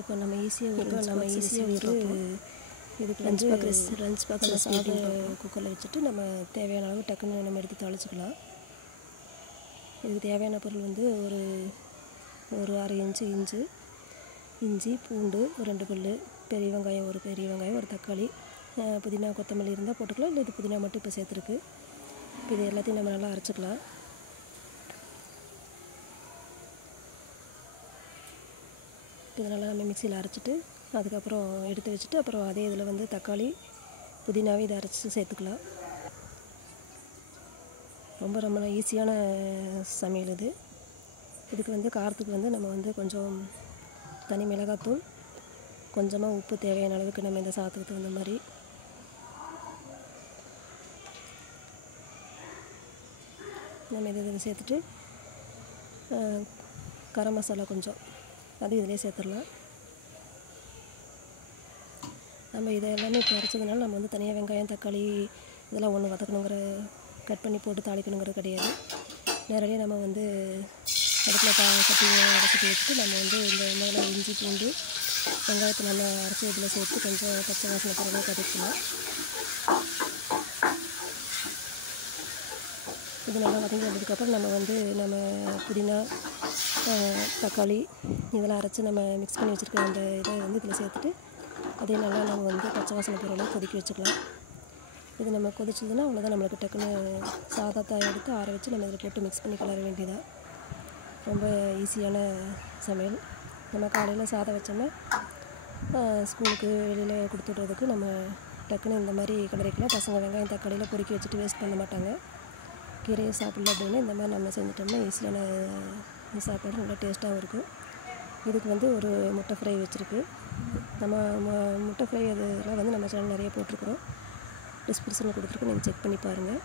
இப்போ நம்ம ஈஸியாக இதுக்கு லஞ்ச் பாக்ஸ் சாப்பிட குக்கரில் வச்சுட்டு நம்ம தேவையான அளவு டக்குன்னு நம்ம எடுத்து தாளிச்சிக்கலாம். இதுக்கு தேவையான பொருள் வந்து ஒரு அரை இன்ச்சு இஞ்சி, பூண்டு, 2 பல், பெரிய வெங்காயம், ஒரு பெரிய வெங்காயம், ஒரு தக்காளி, புதினா கொத்தமல்லி இருந்தால் போட்டுக்கலாம், இல்லை இது புதினா மட்டும் இப்போ சேர்த்துருக்கு. இப்போ இது எல்லாத்தையும் நம்ம நல்லா அரைச்சிக்கலாம். இதை நல்லா நம்ம மிக்சியில் அரைச்சிட்டு அதுக்கப்புறம் எடுத்து வச்சுட்டு அப்புறம் அதே இதில் வந்து தக்காளி, புதினாவே இதை அரைச்சி சேர்த்துக்கலாம். ரொம்ப ஈஸியான சமையல் இது. இதுக்கு வந்து காரத்துக்கு வந்து நம்ம வந்து கொஞ்சம் தனி மிளகாத்தூள், கொஞ்சமாக உப்பு தேவையான அளவுக்கு நம்ம இந்த சாதத்துக்கு தகுந்த மாதிரி, நம்ம இதை சேர்த்துட்டு கரம் மசாலா கொஞ்சம் அது இதிலே சேர்த்துடலாம். நம்ம இதை எல்லாமே இப்போ அரைச்சதுனால நம்ம வந்து தனியாக வெங்காயம், தக்காளி இதெல்லாம் ஒன்று வதக்கணுங்கிற கட் பண்ணி போட்டு தாளிக்கணுங்கிறது கிடையாது. நேரடியாக நம்ம வந்து அடுப்பில் வதக்கி வச்சுட்டு நம்ம வந்து இந்த முதல்ல இஞ்சி, பூண்டு, வெங்காயத்தை நல்லா அரைச்சி இதில் சேர்த்து கொஞ்சம் பச்சை வாசனை போகிற கதக்கலாம். இது நல்லா வதங்கி வந்ததுக்கப்புறம் நம்ம புதினா, தக்காளி இதெல்லாம் அரைச்சி நம்ம மிக்ஸ் பண்ணி வச்சுருக்க அந்த இதை வந்து இதில் சேர்த்துட்டு அதே நல்லா நம்ம வந்து பச்சை வாசனை போகிற அளவுக்கு கொதிக்க வச்சுக்கலாம். இது நம்ம கொதிச்சதுன்னா அவ்வளோதான், நம்மளுக்கு டக்குன்னு சாதத்தை எடுத்து ஆற வச்சு நம்ம இதில் போட்டு மிக்ஸ் பண்ணி கலர வேண்டியதான். ரொம்ப ஈஸியான சமையல். நம்ம காலையில் சாதம் வச்சோம்னா ஸ்கூலுக்கு வெளியில் கொடுத்து விட்றதுக்கு நம்ம டக்குன்னு இந்த மாதிரி கிளறிக்கலாம். பசங்க வெங்காயம், தக்காளியில் பொறுக்கி வச்சுட்டு வேஸ்ட் பண்ண மாட்டாங்க. கீரையை சாப்பிடல அப்படின்னா இந்த மாதிரி நம்ம செஞ்சிட்டோம்னா ஈஸியான சாப்பாடு நல்லா டேஸ்ட்டாகவும் இருக்கும். இதுக்கு வந்து ஒரு முட்டை ஃப்ரை வச்சுருக்கு. நம்ம முட்டை ஃப்ரை அதெல்லாம் வந்து நம்ம சேனல் நிறைய போட்டிருக்கிறோம், டிஸ்கிரிப்ஷனில் கொடுத்துருக்கோம், நீங்கள் செக் பண்ணி பாருங்கள்.